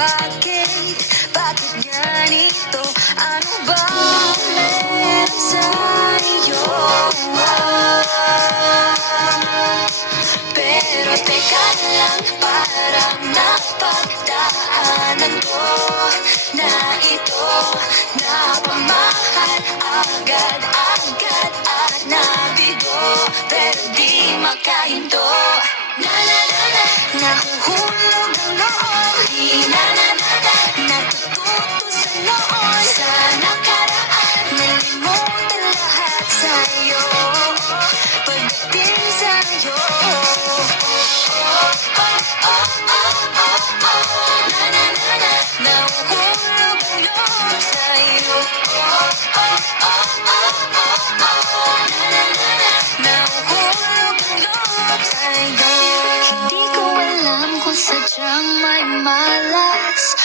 Bakit ganito? Ano ba meron sa'yo? Pero teka lang, parang napagdaanan ko na ito. Napamahal agad-agad at nabigo, pero di makahinto. Na-na-na-na, nahuhulog ang loob. Na-na-na-na, natututo sa noon. Sa nakaraan, nalimutan lahat sa'yo. Pagdating sa'yo, na-na-na-na, nahuhulog ang loob sa'yo. Na-na-na-na, nahuhulog ang loob sa'yo. Hindi ko alam kung sadyang may malas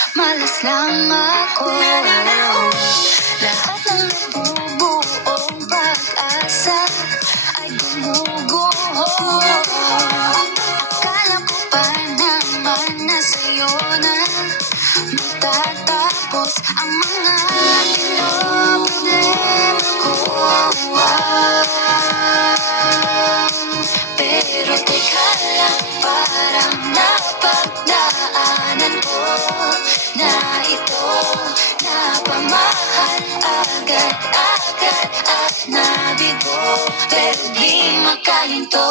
lang ako. Lahat ng nabubuong pag-asa ay gumuguho. Akala ko pa naman na sa'yo na matatapos ang mga pinoproblema ko. Pero teka lang, parang napagdaanan ko na ito. Napamahal agad-agad at nabigo, pero di makahinto.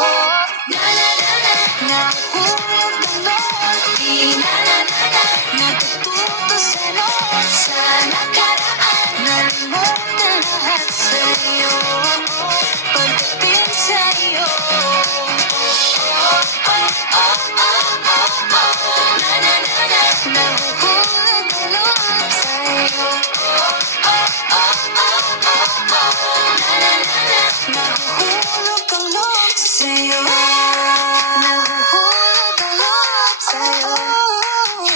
Na-na-na-na, nahulog ang loob. Na-na-na-na, natututo sa noon. Sa nakaraan, nalimutan lahat sa'yo. Pagdating sa'yo, na-na-na-na, nahuhulog ang loob sa'yo. Na-na-na-na, nahuhulog ang loob sa'yo. Nahuhulog ang loob sa'yo.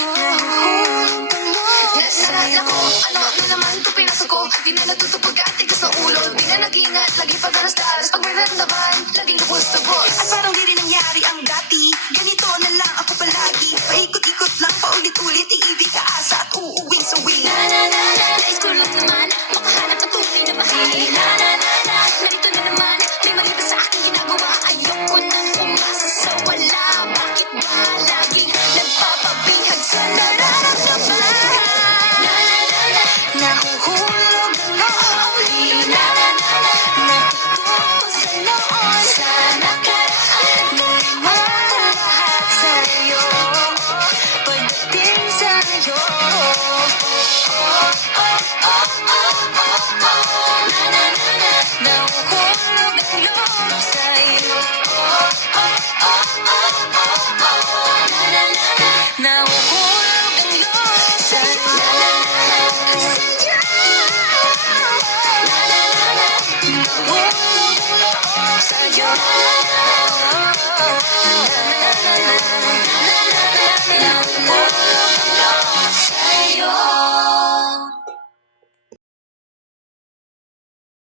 Nahuhulog ang loob sa'yo. Ano naman ito pinasok ko? Di na natutupag ka at tigas sa ulo. Di na nag-ingat, lagi padalas-dalas. Pag may naramdaman, laging lubos-tubos. At parang di rin nangyari ang dati. Ganito na lang ako palagi. Paikot-ikot lang, paulit-ulit. Iibig ka asa at uuwing sawi. Na-na-na-na, nais ko lang naman makahanap ng tunay na mahal. Na-na-na-na, narito na naman. May mali ba sa aking ginagawa? Ayoko nang umasa sa wala. Bakit ba laging nagpapabihag sa nararamdaman? Na-na-na-na, nahuhulog ang loob. Na-na-na-na, natututo sa noon. Sa nakaraan, nalimutan lahat sa'yo. Pagdating sa'yo, na-na-na-na, nahuhulog ang loob sa'yo. Na-na-na-na, nahuhulog ang loob sa'yo. Na-na-na-na, nahuhulog ang loob sa'yo. Na-na-na-na, nahuhulog